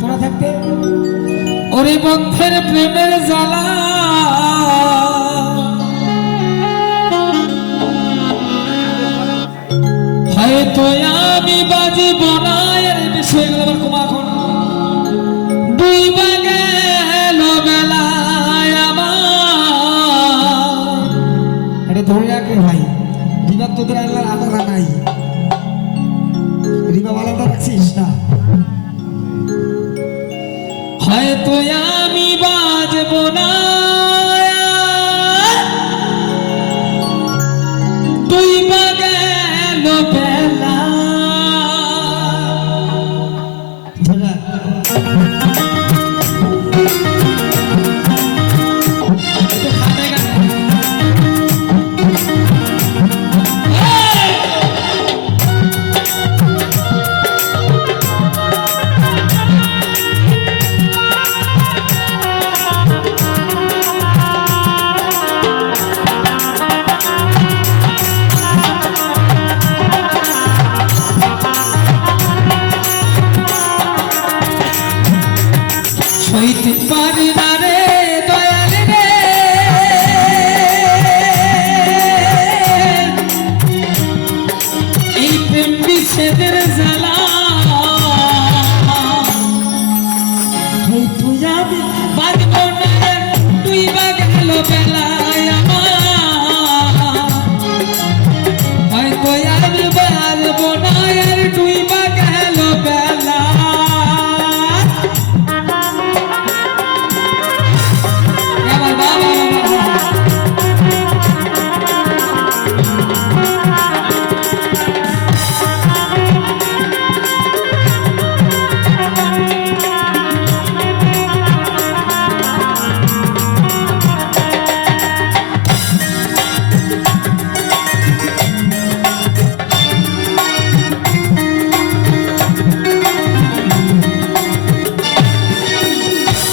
তোরা থাকতে ওরে বন্ধের প্রেমের জ্বালা হয়তো আমি বাজিব না এর বেশি গেল কুমাখন দুই বাগেল বেলায় আমার এটা ধরে রাখে ভাই বিবাদ তোদের আল্লাহর আদরা নাই রিবা বালাটা রাখছিস না হয়তো আমি বাজব না দুই বাগেল বেলা ধরে সইতে পারি না রে দয়াল রে এই প্রেম বিচ্ছেদের জ্বালা তুই আমি বাজব না তুই বাগেল বেলায় আমার হয়তো আমি বাজব না আর তুই বাগেল বেলা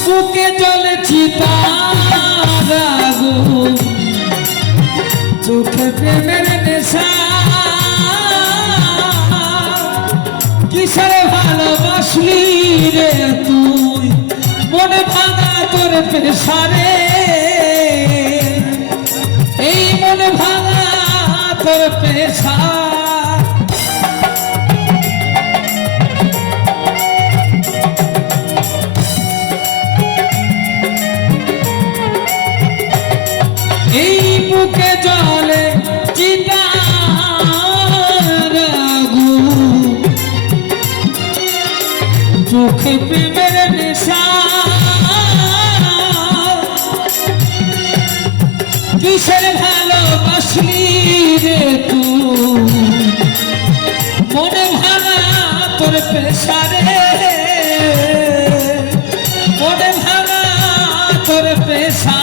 বুকে জ্বলে চিতার আগুন চোখে প্রেমের নেশা কিসের ভালোবাসলি রে তুই মনে ভাঙা তোর পেশারে এই মনে ভাঙা তোর পেশা এই বুকে জলে চিতার আগুন চোখে প্রেমের নেশা কিসের ভালোবাসলি রে তুই মনে ভাঙা তোর পেশারে মনে ভাঙা তোর পেশা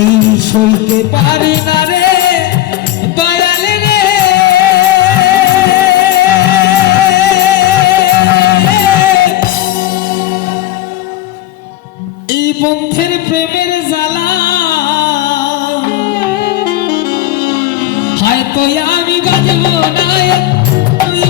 এই সইতে পারি না রে দয়াল রে এই বন্ধের প্রেমের জ্বালা হয়তো আমি বাজব না তুই